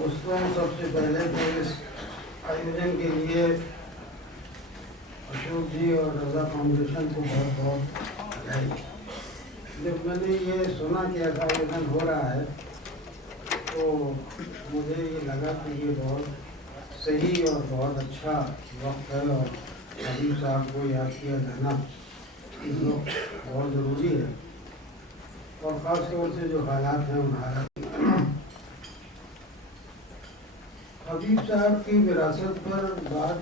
दोस्तों, सबसे पहले तो इस आयोजन के लिए अशोक जी और रजा फाउंडेशन को बहुत बहुत बधाई। जब मैंने ये सुना कि ऐसा आयोजन हो रहा है तो मुझे ये लगा कि ये बहुत सही और बहुत अच्छा वक्त है और हबीब साहब को याद किया जाना इस वक्त बहुत ज़रूरी है। और ख़ास तौर से जो हालात हैं उन हालात हबीब साहब की विरासत पर बात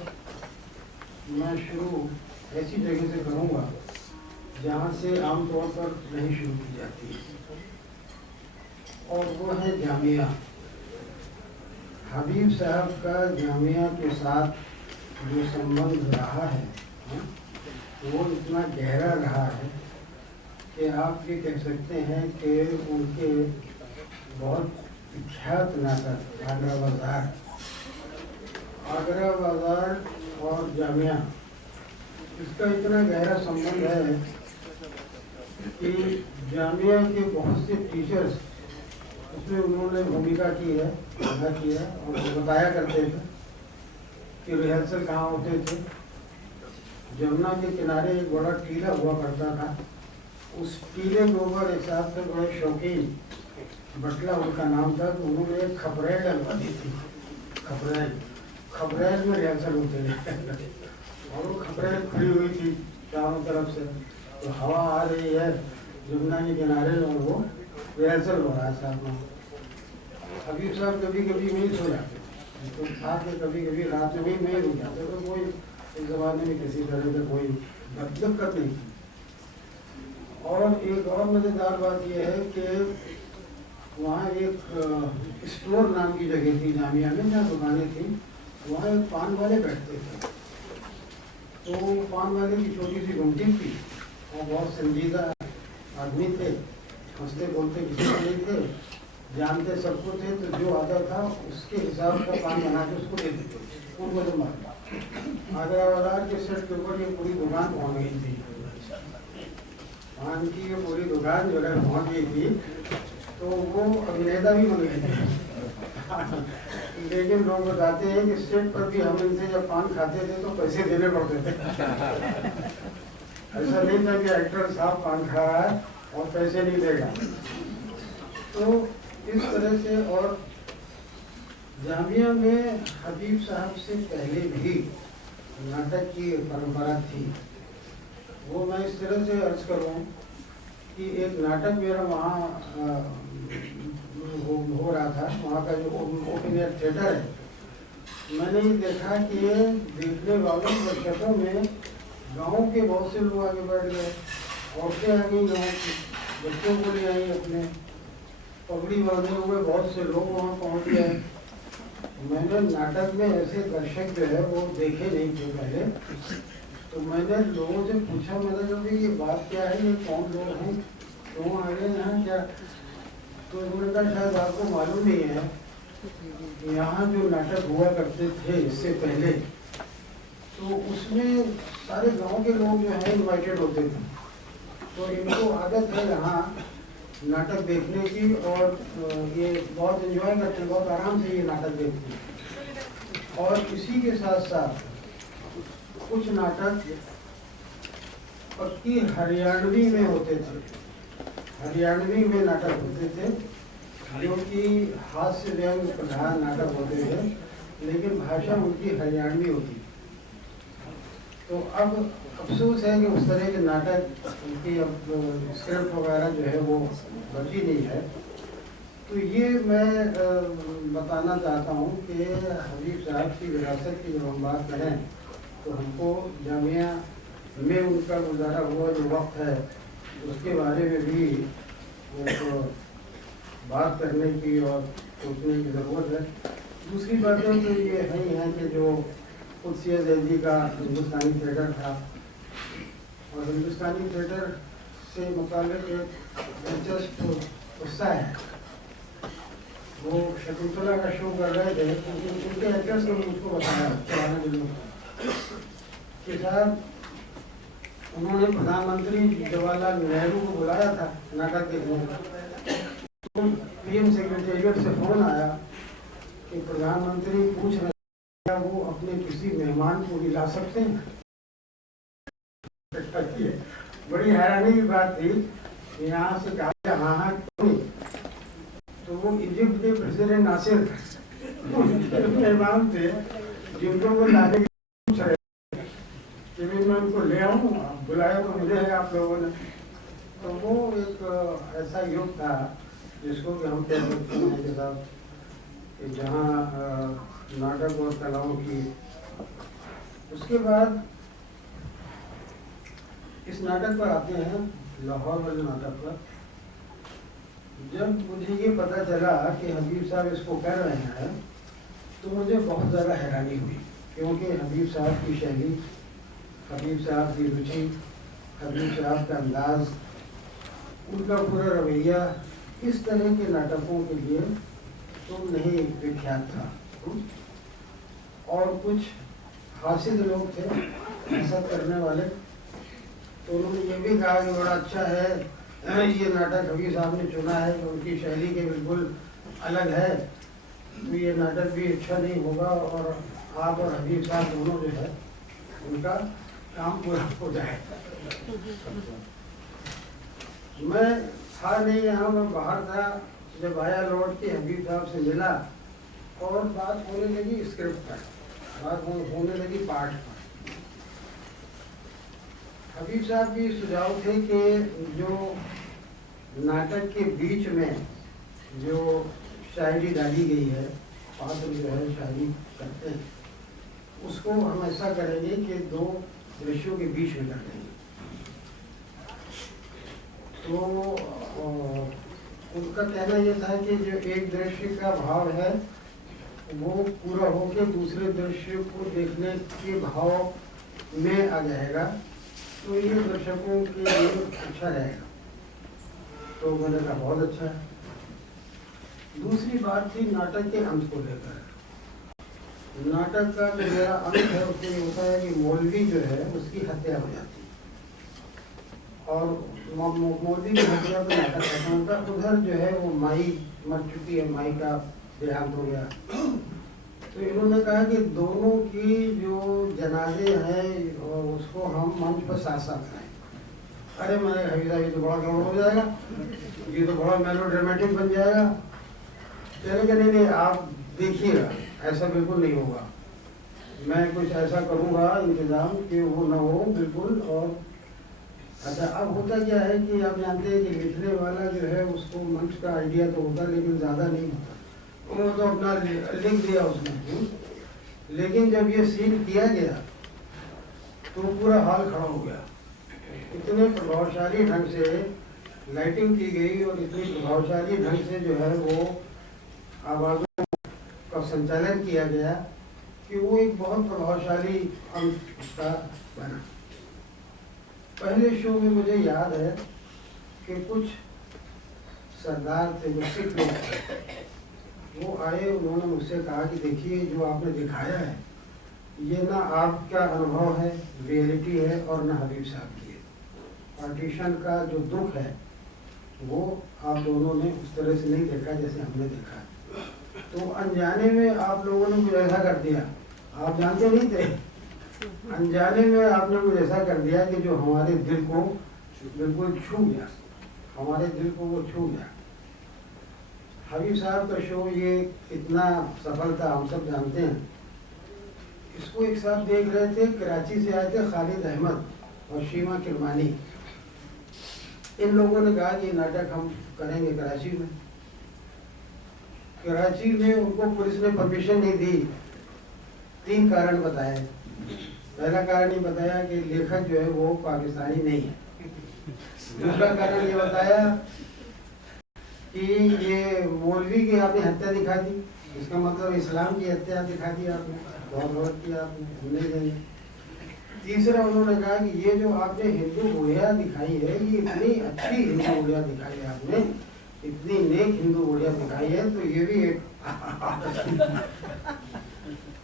मैं शुरू ऐसी जगह से करूँगा जहाँ से आमतौर पर नहीं शुरू की जाती और वो है जामिया। हबीब साहब का जामिया के साथ जो संबंध रहा है वो इतना गहरा रहा है कि आप ये कह सकते हैं कि उनके बहुत विख्यात नाटक आगरा बाजार और जामिया, इसका इतना गहरा संबंध है कि जामिया के बहुत से टीचर्स उसमें उन्होंने भूमिका की है, अदा किया और बताया करते थे कि रिहर्सल कहाँ होते थे। जमुना के किनारे एक बड़ा टीला हुआ करता था, उस टीले के ऊपर एक साथ से बड़े शौकीन बटला उनका नाम था, तो उन्होंने एक खपरेल डलवा दी थी। खपरेल में रिहर्सल होते थे और वो खपरेल खुली हुई थी चारों तरफ से, तो हवा आ रही है जमुना के किनारे और वो रिहर्सल हो रहा है साथ में। हबीब साहब कभी कभी नहीं सो जाते थे, तो था कि कभी कभी रात में भी नहीं रुक जाते, तो कोई इस ज़माने में किसी तरह का कोई दिक्कत नहीं थी। और एक और मज़ेदार बात यह है कि वहाँ एक स्टोर नाम की जगह थी जामिया में, जहाँ दुकानें थी, वहाँ एक पान वाले बैठते थे। तो पान वाले की छोटी सी घुमटी थी और बहुत संजीदा आदमी थे, हंसते बोलते किसी को नहीं थे, जानते सबको थे, तो जो आता था उसके हिसाब का पान बना के उसको दे देते थे। उनको तो मार आगरा बाजार के सेट के ऊपर ये पूरी दुकान पहुँच गई थी, पान की ये पूरी दुकान जो है पहुँच गई थी, तो वो अभिनेता भी बन गए थे। लेकिन लोग बताते हैं कि स्टेट पर भी हम इनसे जब पान खाते थे तो पैसे देने पड़ते थे। ऐसा नहीं था कि एक्टर साहब पान खा रहा है और पैसे नहीं देगा। तो इस तरह से, और जामिया में हबीब साहब से पहले भी नाटक की परंपरा थी। वो मैं इस तरह से अर्ज करूँ कि एक नाटक मेरा वहाँ हो रहा था, वहाँ का जो ओपन एयर थिएटर है, मैंने ये देखा कि देखने वालों दर्शकों में गाँव के बहुत से लोग आगे बढ़ गए, औरतें आ गई, गाँव की बच्चों को ले आई, अपने पगड़ी बांधे हुए बहुत से लोग वहाँ पहुँच गए। मैंने नाटक में ऐसे दर्शक जो है वो देखे नहीं थे पहले, तो मैंने लोगों से पूछा, मैंने कहा ये बात क्या है, ये कौन लोग हैं, क्यों आ गए यहाँ, क्या? तो उन्होंने कहा शायद आपको मालूम नहीं है, यहाँ जो नाटक हुआ करते थे इससे पहले, तो उसमें सारे गांव के लोग जो हैं इनवाइटेड होते थे, तो इनको आदत है यहाँ नाटक देखने की, और ये बहुत एंजॉय करते हैं, बहुत आराम से ये नाटक देखते हैं। और इसी के साथ साथ कुछ नाटक पक्की हरियाणवी में होते थे, हरियाणवी में नाटक होते थे, जो कि हास्य व्यंग प्रधान नाटक होते थे, लेकिन भाषा उनकी हरियाणवी होती। तो अब अफसोस है कि उस तरह के नाटक उनकी अब स्क्रिप्ट वगैरह जो है वो बची नहीं है। तो ये मैं बताना चाहता हूँ कि हबीब साहब की विरासत की जब हम बात करें तो हमको जामिया में उनका गुजारा हुआ जो वक्त है उसके बारे में भी बात करने की और सोचने की ज़रूरत है। दूसरी बातें तो ये है कि जो कुदसिया जैदी का हिंदुस्तानी थिएटर था, और हिंदुस्तानी थिएटर से मुताल्लिक़ एक दिलचस्प किस्सा है। वो शकुंतला का शो कर रहे थे, उनके एक्टर्स ने मुझको बताया पुराने दिनों कि साहब उन्होंने प्रधानमंत्री जवाहरलाल नेहरू को बुलाया था नाटक देखने। तो पीएम सेक्रेटेरिएट से फ़ोन आया कि प्रधानमंत्री पूछ रहे हैं क्या वो अपने किसी मेहमान को भी ला सकते हैं। बड़ी हैरानी की बात थी। यहाँ से कहा हाँ हाँ क्यों नहीं, तो वो इजिप्ट के प्रेसिडेंट नासिर मेहमान थे जिनको वो लाने पूछ रहे कि मैं उनको ले आऊँ, बुलाया तो मुझे है आप लोगों ने। तो वो एक ऐसा युग था जिसको कि हम कह सकते हैं कि साहब कि जहाँ नाटक और कलाओं की। उसके बाद इस नाटक पर आते हैं, लाहौर वाले नाटक पर। जब मुझे ये पता चला कि हबीब साहब इसको कर रहे हैं तो मुझे बहुत ज़्यादा हैरानी हुई, क्योंकि हबीब साहब की शैली, हबीब साहब की रुचि, हबीब साहब का अंदाज, उनका पूरा रवैया इस तरह के नाटकों के लिए तो नहीं विख्यात था। और कुछ हासिल लोग थे ऐसा करने वाले, तो उन्होंने ये भी कहा कि बड़ा अच्छा है ये नाटक हबीब साहब ने चुना है, तो उनकी शैली के बिल्कुल अलग है, तो ये नाटक भी अच्छा नहीं होगा और आप और हबीब साहब दोनों जो है उनका काम पूरा हो जाए। मैं था नहीं यहाँ, मैं बाहर था। जब आया लौट के हबीब साहब से मिला और बात होने लगी स्क्रिप्ट पर, बात होने लगी पाठ पर। हबीब साहब की सुझाव थे कि जो नाटक के बीच में जो शायरी डाली गई है, पात्र जो है शायरी करते हैं, उसको हम ऐसा करेंगे कि दो दृश्यों के बीच में कर देंगे। तो उनका कहना यह था कि जो एक दृश्य का भाव है वो पूरा होकर दूसरे दृश्य को देखने के भाव में आ जाएगा, तो ये दर्शकों के लिए अच्छा रहेगा। तो मैंने कहा बहुत अच्छा है। दूसरी बात थी नाटक के अंत को लेकर। नाटक का जो मेरा अंत है उसमें ये होता है कि मौलवी जो है उसकी हत्या हो जाती है और मौलवी की हत्या पर नाटक खत्म होता है। उधर जो है वो माई मर चुकी है, माई का देहांत हो गया। तो इन्होंने कहा कि दोनों की जो जनाजे हैं उसको हम मंच पर साथ साथ लाएं। अरे मैं हबीब साहब ये तो बड़ा गड़बड़ हो जाएगा, ये तो बड़ा मेलोड्रामेटिक बन जाएगा। कहने नहीं नहीं आप देखिएगा, ऐसा बिल्कुल नहीं होगा, मैं कुछ ऐसा करूँगा इंतजाम कि वो ना हो बिल्कुल। और अच्छा अब होता क्या है कि आप जानते हैं कि लिखने वाला जो है उसको मंच का आइडिया तो होता लेकिन ज़्यादा नहीं होता, वो तो अपना लिख दिया उसने। लेकिन जब ये सीन किया गया तो पूरा हाल खड़ा हो गया। इतने प्रभावशाली ढंग से लाइटिंग की गई और इतनी प्रभावशाली ढंग से जो है वो आवाज़ों का संचालन किया गया कि वो एक बहुत प्रभावशाली अंत उसका बना। पहले शो में मुझे याद है कि कुछ सरदार थे, जो सिख लोग थे, वो आए, उन्होंने मुझसे कहा कि देखिए जो आपने दिखाया है ये ना आपका अनुभव है, रियलिटी है, और ना हबीब साहब की है। पार्टीशन का जो दुख है वो आप दोनों ने उस तरह से नहीं देखा जैसे हमने देखा। तो अनजाने में आप लोगों ने कुछ ऐसा कर दिया, आप जानते नहीं थे, अनजाने में आपने कुछ ऐसा कर दिया कि जो हमारे दिल को बिल्कुल छू गया, हमारे दिल को वो छू गया। हबीब साहब का शो ये इतना सफल था, हम सब जानते हैं। इसको एक साथ देख रहे थे, कराची से आए थे खालिद अहमद और शीमा किरमानी। इन लोगों ने कहा कि नाटक हम करेंगे कराची में। कराची में उनको पुलिस ने परमिशन नहीं दी। 3 कारण बताए। पहला कारण ये बताया कि लेखक जो है वो पाकिस्तानी नहीं है। दूसरा कारण ये बताया कि ये मौलवी की आपने हत्या दिखा दी, इसका मतलब इस्लाम की हत्या दिखा दी आपने, बहुत गलत किया आपने, हम नहीं देंगे। तीसरा उन्होंने कहा कि ये जो आपने हिंदू बुढ़िया दिखाई है, ये इतनी अच्छी हिंदू बुढ़िया दिखाई है आपने, इतनी नेक हिंदू बुढ़िया दिखाई है, तो ये भी एक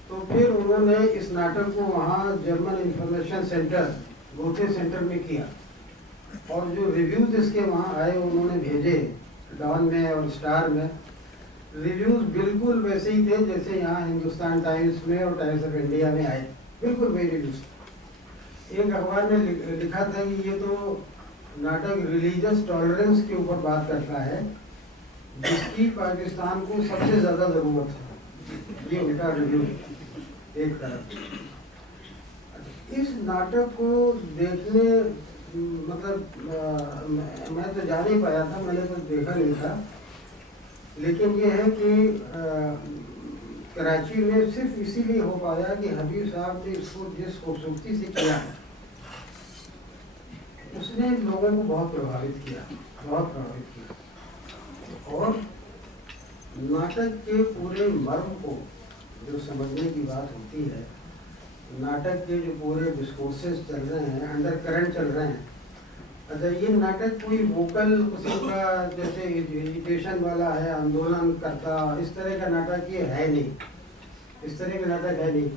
तो फिर उन्होंने इस नाटक को वहाँ जर्मन इंफॉर्मेशन सेंटर गोथे सेंटर में किया और जो रिव्यूज इसके वहाँ आए उन्होंने भेजे डॉन में और स्टार में, रिव्यूज बिल्कुल वैसे ही थे जैसे यहाँ हिंदुस्तान टाइम्स में और टाइम्स ऑफ इंडिया में आए, बिल्कुल वही रिव्यूज। एक अखबार ने लिखा था कि ये तो नाटक रिलीजियस टॉलरेंस के ऊपर बात करता है जिसकी पाकिस्तान को सबसे ज़्यादा ज़रूरत है। ये उनका रिव्यू एक तरफ। इस नाटक को देखने मतलब मैं तो जा नहीं पाया था, मैंने तो देखा नहीं था, लेकिन ये है कि कराची में सिर्फ इसीलिए हो पाया कि हबीब साहब ने इसको जिस खूबसूरती से किया उसने लोगों को बहुत प्रभावित किया, बहुत प्रभावित किया। और नाटक के पूरे मर्म को जो समझने की बात होती है, नाटक के जो पूरे डिस्कोर्सेस चल रहे हैं, अंडर करंट चल रहे हैं। अच्छा, ये नाटक कोई वोकल किस्म का जैसे एजिटेशन वाला है, आंदोलन करता, इस तरह का नाटक ये है नहीं, इस तरह का नाटक है नहीं।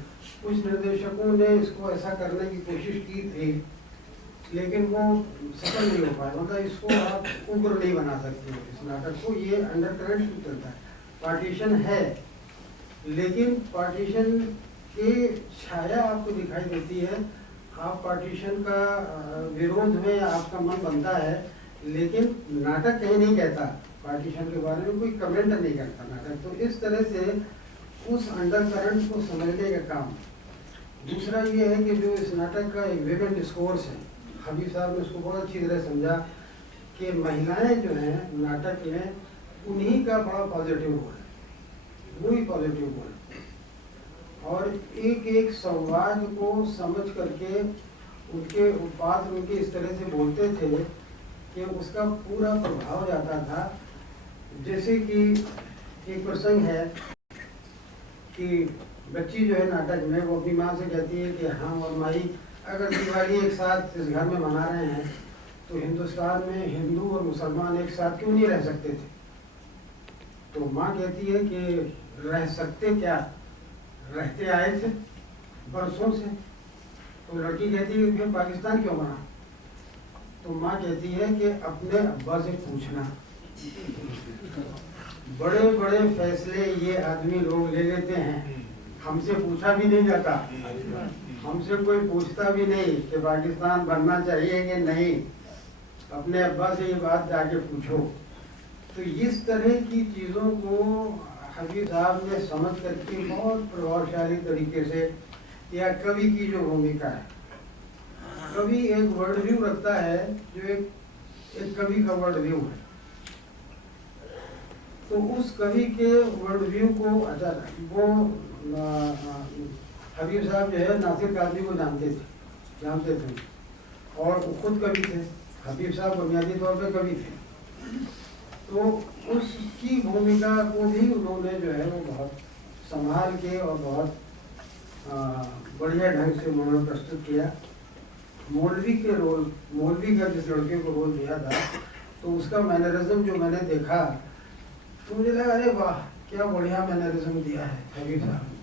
कुछ निर्देशकों ने इसको ऐसा करने की कोशिश की थी लेकिन वो सफल नहीं हो पाया। मतलब इसको आप उग्र नहीं बना सकते इस नाटक को, ये अंडर करंट चलता है। पार्टीशन है लेकिन पार्टीशन की छाया आपको दिखाई देती है, आप पार्टीशन का विरोध में आपका मन बनता है, लेकिन नाटक कहीं नहीं कहता पार्टीशन के बारे में, कोई कमेंट नहीं करता नाटक। तो इस तरह से उस अंडर करंट को समझने का काम। दूसरा ये है कि जो इस नाटक का एक विभिन्न डिस्कोर्स है, हबीब साहब ने उसको बहुत अच्छी तरह समझा कि महिलाएं जो हैं नाटक में, उन्हीं का बड़ा पॉजिटिव रोल है, वही पॉजिटिव रोल है। और एक एक संवाद को समझ करके उनके पात्र उनके इस तरह से बोलते थे कि उसका पूरा प्रभाव जाता था। जैसे कि एक प्रसंग है कि बच्ची जो है नाटक में, वो अपनी माँ से कहती है कि हाँ और माई, अगर दिवाली एक साथ इस घर में मना रहे हैं तो हिंदुस्तान में हिंदू और मुसलमान एक साथ क्यों नहीं रह सकते थे? तो माँ कहती है कि रह सकते क्या, रहते आए थे बरसों से। तो लड़की कहती है कि पाकिस्तान क्यों बना? तो माँ कहती है कि अपने अब्बा से पूछना। बड़े बड़े फैसले ये आदमी लोग ले लेते हैं, हमसे पूछा भी नहीं जाता, हमसे कोई पूछता भी नहीं कि पाकिस्तान बनना चाहिए कि नहीं, अपने अब्बा से ये बात जाके पूछो। तो इस तरह की चीज़ों को हबीब साहब ने समझ करके बहुत प्रभावशाली तरीके से, या कवि की जो भूमिका है, कवि एक वर्ल्ड व्यू रखता है जो एक कवि का वर्ल्ड व्यू है। तो उस कवि के वर्ल्ड व्यू को, अच्छा वो हबीब साहब जो है नासिर कादरी को जानते थे और वो खुद कवि थे। हबीब साहब बुनियादी तौर पर कवि थे, तो उसकी भूमिका को भी उन्होंने जो है वो बहुत संभाल के और बहुत बढ़िया ढंग से उन्होंने प्रस्तुत किया। मौलवी के रोल, मौलवी का जिस लड़के को रोल दिया था, तो उसका मैनरिज्म जो मैंने देखा तो मुझे लगा अरे वाह क्या बढ़िया मैनरिज्म दिया है हबीब साहब ने।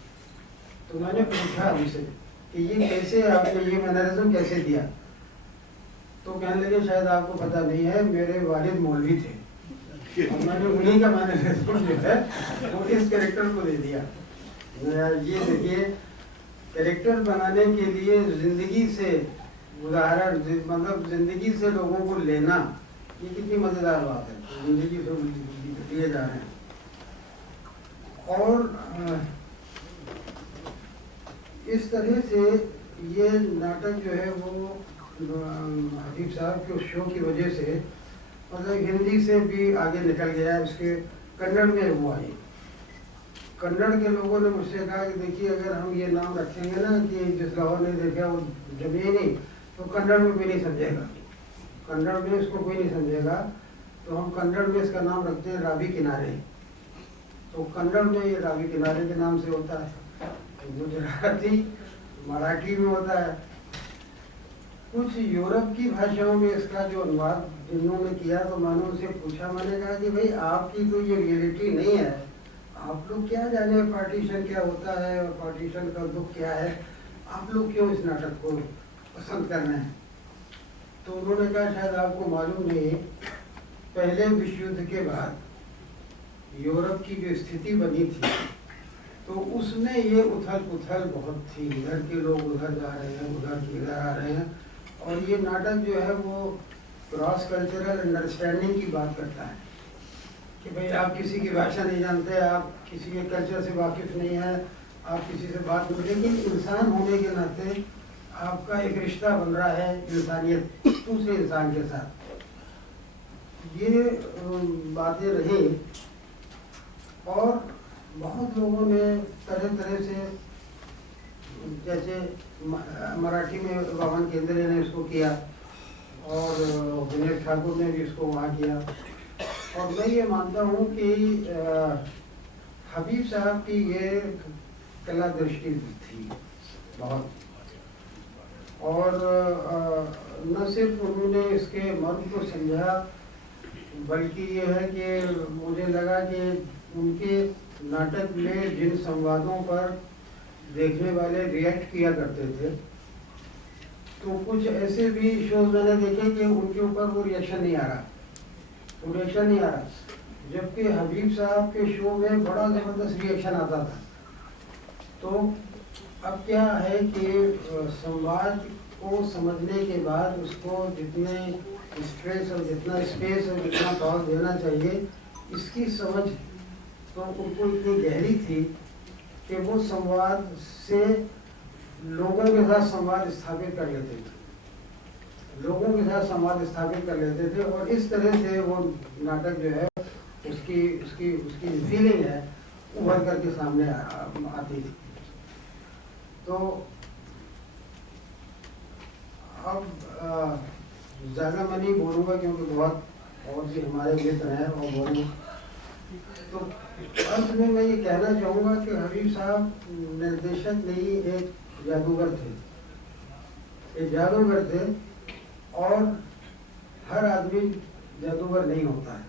तो मैंने पूछा उनसे कि ये कैसे, आपने ये मैनरिज्म कैसे दिया? तो कहने लगे शायद आपको पता नहीं है, मेरे वालिद मौलवी थे और मैंने उन्हीं का मैनरिज्म जो है वो इस कैरेक्टर को दे दिया। ये देखिए, कैरेक्टर बनाने के लिए जिंदगी से उदाहरण, मतलब जिंदगी से लोगों को लेना, ये कितनी मज़ेदार बात है, जिंदगी से लिए जा रहे हैं। और इस तरह से ये नाटक जो है वो हबीब साहब के शो की वजह से मतलब हिंदी से भी आगे निकल गया। इसके कन्नड़ में वो आई, कन्नड़ के लोगों ने मुझसे कहा कि देखिए अगर हम ये नाम रखेंगे ना कि जिस लाहौर ने देखा वो जमी नहीं, तो कन्नड़ में कोई नहीं समझेगा, कन्नड़ में इसको कोई नहीं समझेगा, तो हम कन्नड़ में इसका नाम रखते हैं रावी किनारे। तो कन्नड़ में ये रावी किनारे के नाम से होता है, गुजराती मराठी में होता है, कुछ यूरोप की भाषाओं में इसका जो अनुवाद जिन्होंने किया। तो मैंने उनसे पूछा, मैंने कहा कि भाई आपकी तो ये रियलिटी नहीं है, आप लोग क्या जाने पार्टीशन क्या होता है और पार्टीशन का दुख क्या है, आप लोग क्यों इस नाटक को पसंद कर रहे हैं? तो उन्होंने कहा शायद आपको मालूम नहीं, पहले विश्व युद्ध के बाद यूरोप की जो स्थिति बनी थी, तो उसमें ये उथल पुथल बहुत थी। इधर के लोग उधर जा रहे हैं, उधर के इधर आ रहे हैं, और ये नाटक जो है वो क्रॉस कल्चरल अंडरस्टैंडिंग की बात करता है कि भाई आप किसी की भाषा नहीं जानते, आप किसी के कल्चर से वाकिफ नहीं है, आप किसी से बात नहीं, लेकिन इंसान होने के नाते आपका एक रिश्ता बन रहा है इंसानियत दूसरे इंसान के साथ। ये बातें रही, और बहुत लोगों ने तरह तरह से, जैसे मराठी में वामन केंद्रे ने इसको किया, और दिनेश ठाकुर ने भी इसको वहाँ किया। और मैं ये मानता हूँ कि हबीब साहब की ये कला दृष्टि थी बहुत, और न सिर्फ उन्होंने इसके मर्म को समझा, बल्कि ये है कि मुझे लगा कि उनके नाटक में जिन संवादों पर देखने वाले रिएक्ट किया करते थे, तो कुछ ऐसे भी शोज मैंने देखे कि उनके ऊपर वो रिएक्शन नहीं आ रहा, जबकि हबीब साहब के शो में बड़ा ज़बरदस्त रिएक्शन आता था। तो अब क्या है कि संवाद को समझने के बाद उसको जितने स्ट्रेस और जितना स्पेस और जितना पावर देना चाहिए, इसकी समझ तो उनको इतनी गहरी थी कि वो संवाद से लोगों के साथ संवाद स्थापित कर लेते थे, और इस तरह से वो नाटक जो है उसकी उसकी उसकी फीलिंग है उभर करके सामने आती थी। तो अब ज़्यादा मैं नहीं बोलूँगा क्योंकि बहुत और भी हमारे मित्र हैं और बोलूँ, तो अंत में मैं ये कहना चाहूँगा कि हबीब साहब निर्देशक नहीं, एक जादूगर थे, और हर आदमी जादूगर नहीं होता है,